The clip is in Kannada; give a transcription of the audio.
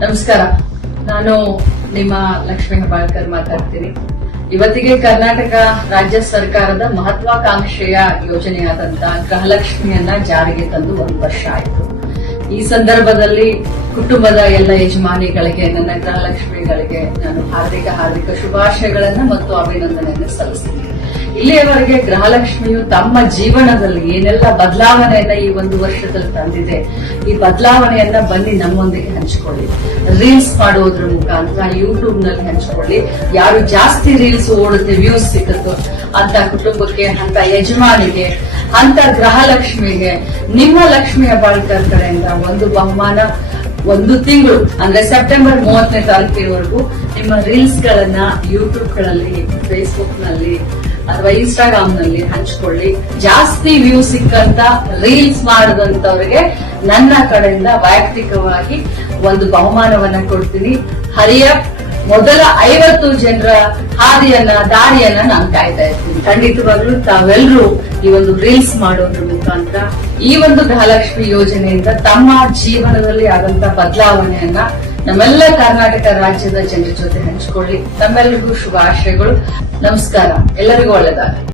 ನಮಸ್ಕಾರ. ನಾನು ನಿಮ್ಮ ಲಕ್ಷ್ಮೀ ಹೆಬ್ಬಾಳ್ಕರ್ ಮಾತಾಡ್ತೀನಿ. ಇವತ್ತಿಗೆ ಕರ್ನಾಟಕ ರಾಜ್ಯ ಸರ್ಕಾರದ ಮಹತ್ವಾಕಾಂಕ್ಷೆಯ ಯೋಜನೆಯಾದಂತಹ ಗೃಹಲಕ್ಷ್ಮಿಯನ್ನ ಜಾರಿಗೆ ತಂದು 1 ವರ್ಷ ಆಯಿತು. ಈ ಸಂದರ್ಭದಲ್ಲಿ ಕುಟುಂಬದ ಎಲ್ಲ ಯಜಮಾನಿಗಳಿಗೆ, ನನ್ನ ಗೃಹಲಕ್ಷ್ಮಿಗಳಿಗೆ ನಾನು ಹಾರ್ದಿಕ ಶುಭಾಶಯಗಳನ್ನ ಮತ್ತು ಅಭಿನಂದನೆಯನ್ನು ಸಲ್ಲಿಸ್ತೀನಿ. ಇಲ್ಲಿಯವರೆಗೆ ಗೃಹಲಕ್ಷ್ಮಿಯು ತಮ್ಮ ಜೀವನದಲ್ಲಿ ಏನೆಲ್ಲ ಬದಲಾವಣೆಯನ್ನ ಈ 1 ವರ್ಷದಲ್ಲಿ ತಂದಿದೆ, ಈ ಬದಲಾವಣೆಯನ್ನ ಬನ್ನಿ ನಮ್ಮೊಂದಿಗೆ ಹಂಚಿಕೊಳ್ಳಿ. ರೀಲ್ಸ್ ಮಾಡೋದ್ರ ಮುಖಾಂತರ ಯೂಟ್ಯೂಬ್ ನಲ್ಲಿ ಹಂಚಿಕೊಳ್ಳಿ. ಯಾರು ಜಾಸ್ತಿ ರೀಲ್ಸ್ ಓಡುತ್ತೆ, ವ್ಯೂಸ್ ಸಿಗುತ್ತೋ ಅಂತ ಕುಟುಂಬಕ್ಕೆ, ಅಂತ ಯಜಮಾನಿಗೆ, ಅಂತ ಗೃಹಲಕ್ಷ್ಮಿಗೆ ನಿಮ್ಮ ಲಕ್ಷ್ಮಿ ಹೆಬ್ಬಾಳ್ಕರ್ ಕಡೆಯಿಂದ ಒಂದು ಬಹುಮಾನ 1 ತಿಂಗಳು ಅಂದ್ರೆ ಸೆಪ್ಟೆಂಬರ್ 30ನೇ ತಾರೀಕಿನವರೆಗೂ ನಿಮ್ಮ ರೀಲ್ಸ್ ಗಳನ್ನ ಯೂಟ್ಯೂಬ್ ಗಳಲ್ಲಿ, ಫೇಸ್ಬುಕ್ ನಲ್ಲಿ ಅಥವಾ ಇನ್ಸ್ಟಾಗ್ರಾಮ್ ನಲ್ಲಿ ಹಂಚಿಕೊಳ್ಳಿ. ಜಾಸ್ತಿ ವ್ಯೂ ಸಿಕ್ಕಂತ ರೀಲ್ಸ್ ಮಾಡದಂತವರಿಗೆ ನನ್ನ ಕಡೆಯಿಂದ ವೈಯಕ್ತಿಕವಾಗಿ ಒಂದು ಬಹುಮಾನವನ್ನ ಕೊಡ್ತೀನಿ. ಹರಿಯಪ್ ಮೊದಲ 50 ಜನರ ದಾರಿಯನ್ನ ನಾನು ಕಾಯ್ತಾ ಇರ್ತೀನಿ. ಖಂಡಿತವಾಗ್ಲೂ ತಾವೆಲ್ಲರೂ ಈ ಒಂದು ರೀಲ್ಸ್ ಮಾಡೋದ್ರ ಮುಖಾಂತರ ಈ ಒಂದು ಗೃಹಲಕ್ಷ್ಮಿ ಯೋಜನೆಯಿಂದ ತಮ್ಮ ಜೀವನದಲ್ಲಿ ಆದಂತ ಬದಲಾವಣೆಯನ್ನ ನಮ್ಮೆಲ್ಲ ಕರ್ನಾಟಕ ರಾಜ್ಯದ ಜನರ ಜೊತೆ ಹಂಚಿಕೊಳ್ಳಿ. ತಮ್ಮೆಲ್ಲರಿಗೂ ಶುಭಾಶಯಗಳು. ನಮಸ್ಕಾರ. ಎಲ್ಲರಿಗೂ ಒಳ್ಳೆಯದಾಗಲಿ.